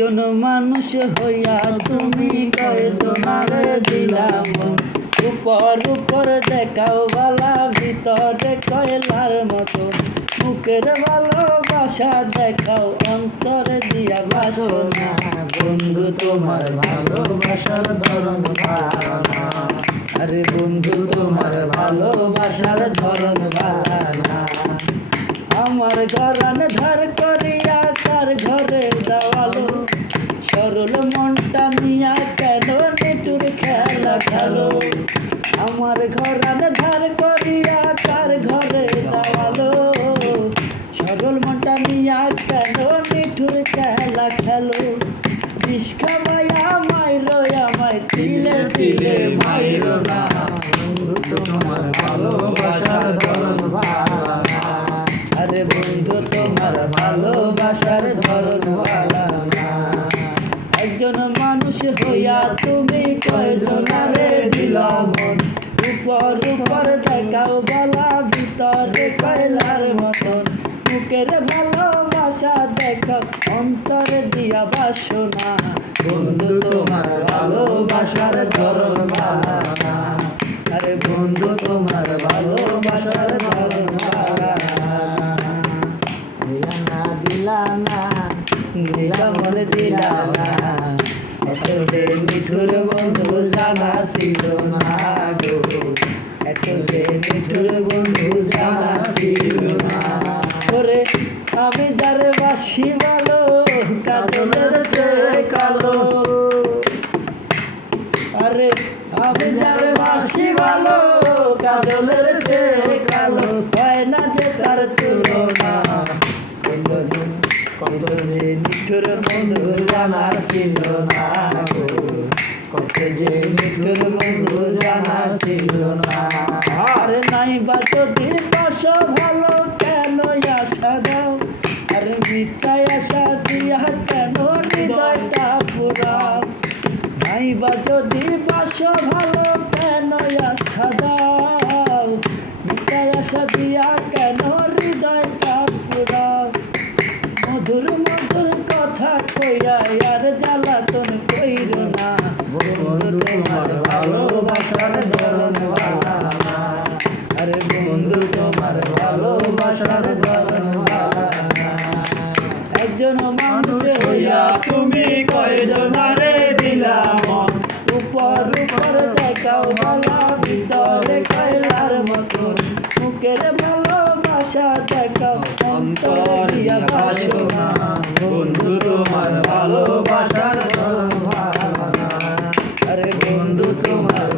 একজন মানুষ হইয়া তুমি কয়জনারে দিলাম মন। উপর উপর দেখাও বালা, ভিতরে কয়লার মতন। মুখের ভালোবাসা দেখাও, অন্তরে দিয়া বাসনা। বন্ধু তোমার ভালোবাসার ধরন ভালো না। আরে বন্ধু তোমার ভালোবাসার ধরন ভালো না। আমার ঘরান ধার করিয়া তার ঘরে দেওয়ালো, সরল মনটা নিয়া কেন নিটুর খেলা খেলো। আমার ঘরান ধার করিয়া তার ঘরে দেওয়ালো, সরল মনটা নিয়া কেন নিটুর খেলা খেলো। বিষ খাওয়াইয়া মাইরো আমায়, তিলে তিলে মাইরো না। বন্ধু তোমার ভালোবাসার ধরন ভালো না। আরে বন্ধু তোমার ভালোবাসার ধরন ভালো না। একজন মানুষ হইয়া তুমি কয়জনারে দিলা মন। উপর উপর দেখাও বালা, ভিতরে কয়লার মতন। মুখের ভালোবাসা দেখাও, অন্তরে দিয়া বাসনা। বন্ধু তোমার ভালোবাসার ধরন ভালো না। আরে বন্ধু তোমার ভালোবাসার ধরন ভালো না। দিলা না এত যে মিঠুর বন্ধু জানা ছিল না গো, এত যে মিঠুর বন্ধু জানা ছিল না। ওরে আমি যারে বাসি ভালো, কাজলের চেয়ে কালো। আরে আমি যারে বাসি ভালো, কাজলের চেয়ে কালো। হয় না যে তার তুলনা। কত যে মিঠুর বন্ধু জানা ছিল না গো, কত যে মিঠুর বন্ধু জানা ছিল না। আর নাই বা যদি পাশ ভালো, কেন আশা দাও। আর মিথ্যায় আশা দিয়া কেন হৃদয়টা পুরাও। নাই বা যদি পাশ ভালো, কেন আশা দাও। মিথ্যায় আশা দিয়া কেন হৃদয়টা পুরাও। মধুর মধুর কথা কইয়া আর জ্বালাতন কইর না। বন্ধু তোমার ভালোবাসার ধরন ভালো না। আরে বন্ধু তোমার ভালোবাসার ধরন ভালো না। একজন মানুষ হইয়া তুমি কয়জনারে দিলা মন। উপর উপর দেখাও বালা, ভিতরে কয়লার মতন। মুখের ভালোবাসা দেখাও, অন্তর দিয়া বাসনা। বন্ধু তোমার ভালোবাসার ধরন ভালো না। আরে বন্ধু তোমার